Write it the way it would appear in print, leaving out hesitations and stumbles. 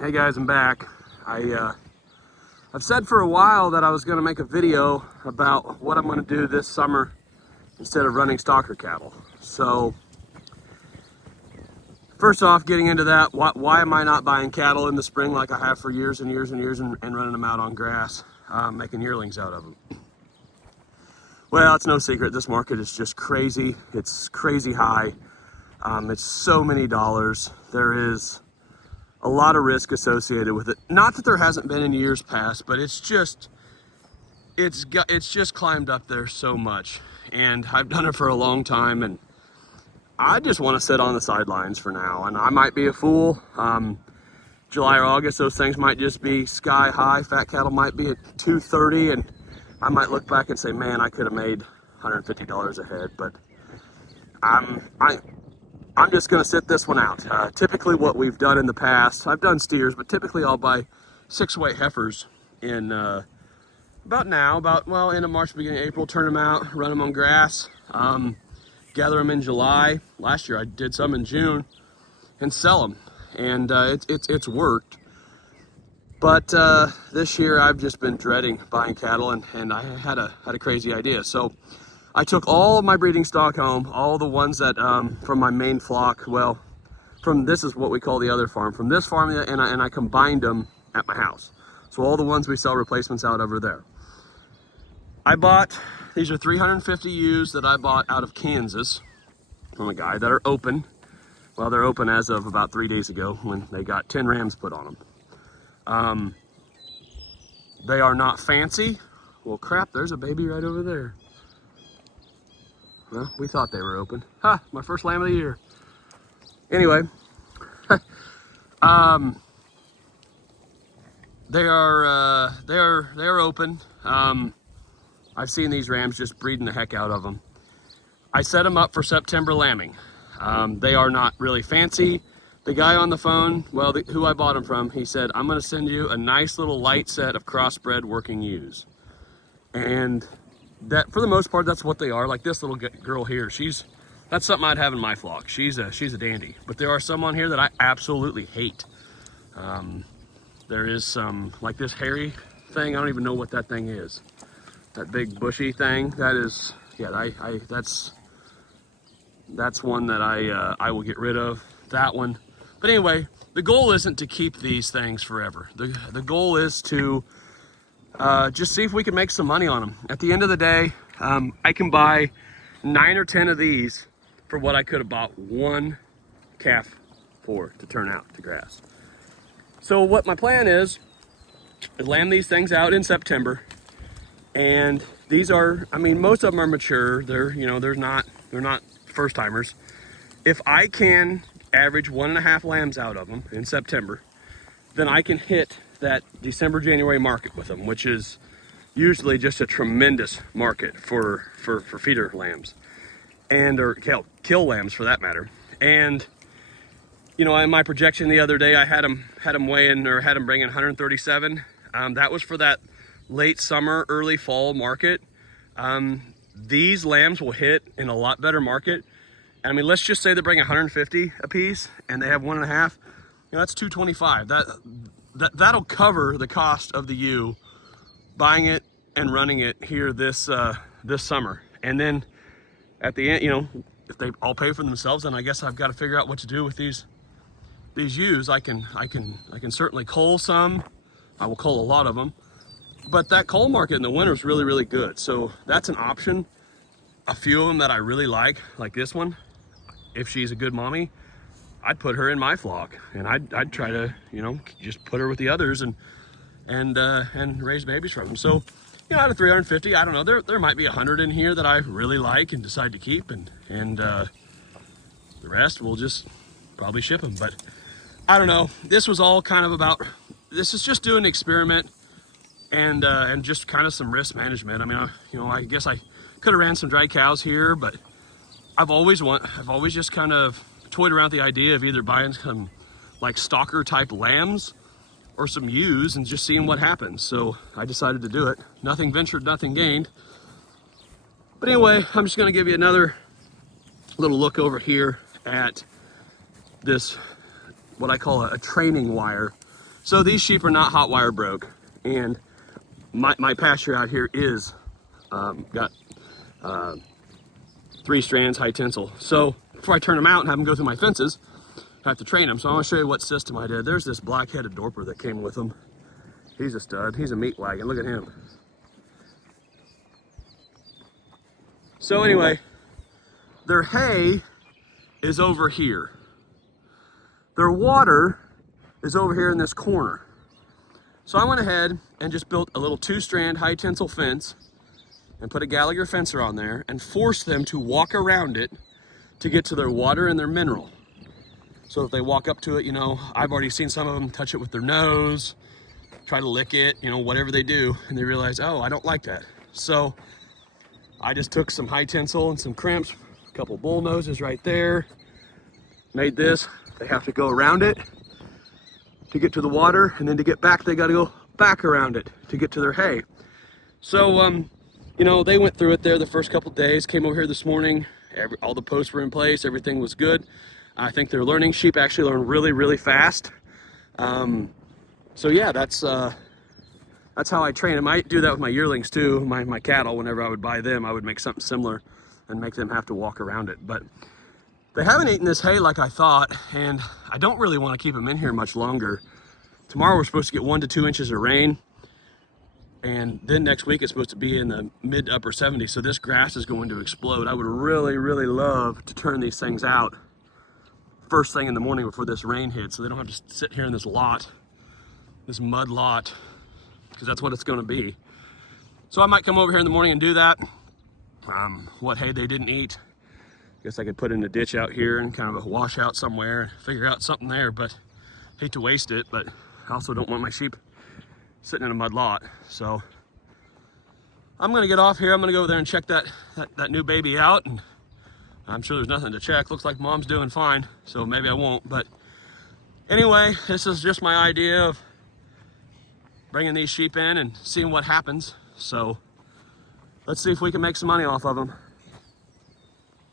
Hey guys, I'm back. I've said for a while that I was going to make a video about what I'm going to do this summer instead of running stalker cattle. So first off, getting into that, why am I not buying cattle in the spring like I have for years and years and years and running them out on grass, making yearlings out of them? Well, it's no secret, this market is just crazy. It's crazy high. It's so many dollars. There is a lot of risk associated with it. Not that there hasn't been in years past, but it's just climbed up there so much. And I've done it for a long time, and I just want to sit on the sidelines for now. And I might be a fool. July or August, those things might just be sky high. Fat cattle might be at 230, and I might look back and say, man, I could have made $150 a head. But I'm just going to sit this one out. Typically what we've done in the past, I've done steers, but typically I'll buy 6-weight heifers in end of March, beginning of April, turn them out, run them on grass, gather them in July. Last year I did some in June and sell them, and it's worked. But this year I've just been dreading buying cattle, and I had a crazy idea. So I took all of my breeding stock home, all the ones that from my main flock. Well, this is what we call the other farm. From this farm, and I combined them at my house. So all the ones we sell replacements out over there. These are 350 ewes that I bought out of Kansas from a guy that are open. Well, they're open as of about 3 days ago when they got 10 rams put on them. They are not fancy. Well, crap, there's a baby right over there. Well, we thought they were open. Ha! My first lamb of the year. Anyway, they are open. I've seen these rams just breeding the heck out of them. I set them up for September lambing. They are not really fancy. The guy on the phone, who I bought them from, he said, I'm going to send you a nice little light set of crossbred working ewes. And that, for the most part, that's what they are. Like this little girl here, that's something I'd have in my flock. She's a dandy. But there are some on here that I absolutely hate. There is some, like this hairy thing, I don't even know what that thing is. That big bushy thing, that is, yeah, that's one that I will get rid of, that one. But anyway, the goal isn't to keep these things forever. The goal is to just see if we can make some money on them. At the end of the day, I can buy 9 or 10 of these for what I could have bought one calf for to turn out to grass. So what my plan is lamb these things out in September. And these are, I mean, most of them are mature. They're not first timers. If I can average 1.5 lambs out of them in September, then I can hit that December, January market with them, which is usually just a tremendous market for feeder lambs or kill lambs for that matter. And in my projection the other day, I had them weigh in, or had them bring in 137. That was for that late summer, early fall market. These lambs will hit in a lot better market. I mean, let's just say they bring 150 a piece and they have 1.5. That's 225. That'll cover the cost of the ewe, buying it and running it here this summer. And then at the end, if they all pay for themselves, then I guess I've got to figure out what to do with these ewes. I can certainly cull some. I will cull a lot of them. But that cull market in the winter is really, really good. So that's an option. A few of them that I really like this one, if she's a good mommy, I'd put her in my flock, and I'd try to, just put her with the others and raise babies from them. So, out of 350, I don't know, there might be 100 in here that I really like and decide to keep, and the rest we'll just probably ship them. But I don't know. This was all kind of about. This is just doing an experiment and just kind of some risk management. I mean, I guess I could have ran some dry cows here, but I've always just kind of toyed around the idea of either buying some like stalker type lambs or some ewes and just seeing what happens. So I decided to do it. Nothing ventured, nothing gained. But anyway, I'm just going to give you another little look over here at this, what I call a training wire. So these sheep are not hot wire broke, and my pasture out here is got 3 strands high tensile. So before I turn them out and have them go through my fences, I have to train them. So I want to show you what system I did. There's this black-headed dorper that came with them. He's a stud. He's a meat wagon. Look at him. So anyway, their hay is over here. Their water is over here in this corner. So I went ahead and just built a little 2-strand high tensile fence and put a Gallagher fencer on there and forced them to walk around it to get to their water and their mineral. So if they walk up to it, you know, I've already seen some of them touch it with their nose, try to lick it, you know, whatever they do, and they realize, oh, I don't like that. So I just took some high tensile and some crimps, a couple bull noses right there, made this. They have to go around it to get to the water, and then to get back, they got to go back around it to get to their hay. So, you know, they went through it there the first couple days, came over here this morning, all the posts were in place, everything was good. I think they're learning. Sheep actually learn really, really fast. So yeah, that's how I train them. I do that with my yearlings too, my cattle. Whenever I would buy them, I would make something similar and make them have to walk around it. But they haven't eaten this hay like I thought, and I don't really want to keep them in here much longer. Tomorrow we're supposed to get 1 to 2 inches of rain, and then next week it's supposed to be in the mid to upper 70s, so this grass is going to explode. I would really, really love to turn these things out first thing in the morning before this rain hits, so they don't have to sit here in this lot, this mud lot, because that's what it's going to be. So I might come over here in the morning and do that. What hay they didn't eat, guess I could put in a ditch out here and kind of a washout somewhere, figure out something there, but hate to waste it, but I also don't want my sheep sitting in a mud lot. So I'm gonna get off here. I'm gonna go over there and check that new baby out, and I'm sure there's nothing to check. Looks like mom's doing fine, so maybe I won't. But anyway, this is just my idea of bringing these sheep in and seeing what happens. So let's see if we can make some money off of them.